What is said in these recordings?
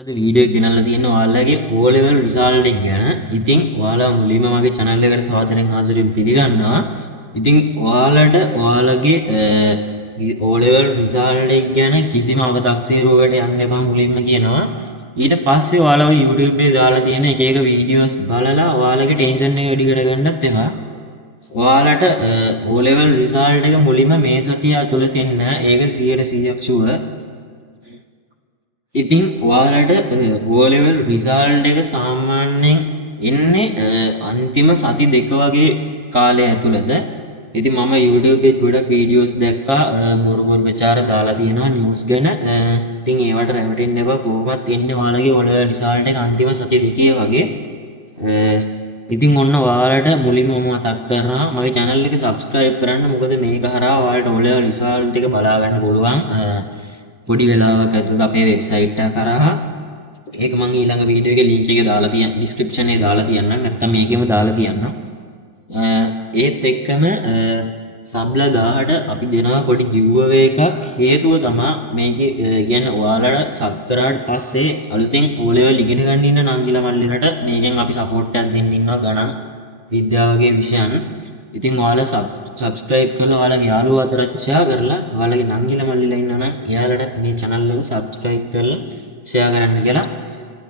අද වීඩියෝ එක ගෙනල්ලා තියෙනවා ඔයාලගේ O level result එක ගැන. ඉතින් ඔයාලා මුලින්ම මගේ channel එකට සාදරයෙන් ආදරයෙන් පිළිගන්නවා. ඉතින් ඔයාලට ඔයාලගේ O level result එක ගැන කිසිම අව탁සීරුවකට යන්න එපා මුලින්ම කියනවා. ඊට පස්සේ ඔයාලා YouTube එකේ දාලා තියෙන එක එක වීඩියෝස් බලලා ඔයාලගේ ටෙන්ෂන් එක වැඩි කරගන්නත් එපා. ඔයාලට O level result එක මුලින්ම මේ සතිය ඇතුළත එන්න. ඒක 100% sure. ඉතින් ඔයාලට O level result එක සාමාන්‍යයෙන් එන්නේ අන්තිම සති දෙක වගේ කාලය ඇතුළත. ඉතින් මම YouTube එකේ ගොඩක් වීඩියෝස් දැක්කා මොරුගොර ප්‍රචාර දාලා තියෙනවා නිවුස් ගැන. ඉතින් ඒවට රැවටෙන්න එපා. කොහොමත් එන්නේ ඔයාලගේ O level result එක අන්තිම සති දෙකේ වගේ. ඉතින් ඔන්න ඔයාලට මුලින්ම මතක් කරනවා මගේ channel එක subscribe කරන්න. මොකද මේක හරහා ඔයාලට O level result එක බලා ගන්න පුළුවන්. පොඩි වෙලාවක් ඇතුළත අපේ වෙබ්සයිට් එක කරා ඒක මම ඊළඟ වීඩියෝ එකේ link එක දාලා තියෙන description එකේ දාලා තියන්නම් නැත්නම් මේකෙම දාලා තියන්නම් ඒත් එක්කම සබ්ලා 1000ට අපි දෙනවා පොඩි giveaway එකක් හේතුව තමයි මේකේ කියන්නේ ඔයාලට සබ් කරාට පස්සේ අලුතෙන් O level ඉගෙන ගන්න ඉන්න නංගිලා මල්ලිලට මේකෙන් අපි support එකක් දෙන්න ඉන්නවා ගණන් විද්‍යාව වගේ විෂයන්. ඉතින් ඔයාලා subscribe කරලා ඔයාලගේ යාළුවෝ අතරත් share කරලා ඔයාලගේ නංගිලා මල්ලිලා ඉන්නා නම් එයාලටත් මේ channel එක subscribe කරලා share කරන්න කියලා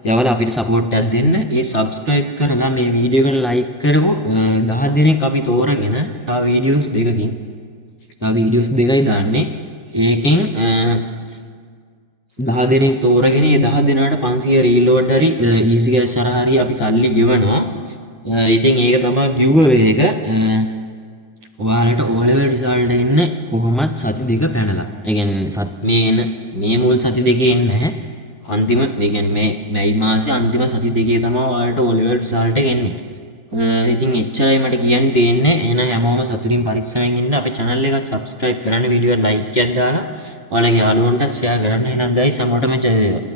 එයාලා අපිට support එකක් දෙන්න. ඒ subscribe කරලා මේ වීඩියෝ එකට like කරමු 10 දිනක් අපි තෝරගෙන තව වීඩියෝස් දෙකකින් තව වීඩියෝස් දෙකයි දාන්නේ. ඒකෙන් 10 දිනක් තෝරගෙන ඒ 10 දිනාට 500 reload හරි easy cash හරි අපි සල්ලි ගෙවනවා. ඉතින් ඒක තමයි giveaway එක. ඔයාලට O level result එන්න කොහොමත් සති දෙක පැනලා. ඒ කියන්නේ මේ මුල් සති දෙකේ එන්නේ අන්තිම ඒ කියන්නේ මේ මාසේ අන්තිම සති දෙකේ තමයි ඔයාලට O level result එක එන්නේ. ඉතින් එච්චරයි මට කියන්න තියෙන්නේ. එහෙනම් හැමෝම සතුටින් පරිස්සමෙන් ඉන්න. අපේ channel එක subscribe කරන්න, වීඩියෝ එක like එකක් දාලා ඔයාලගේ යාළුවන්ට share කරන්න. එහෙනම් guys හැමෝටම ජය වේවා.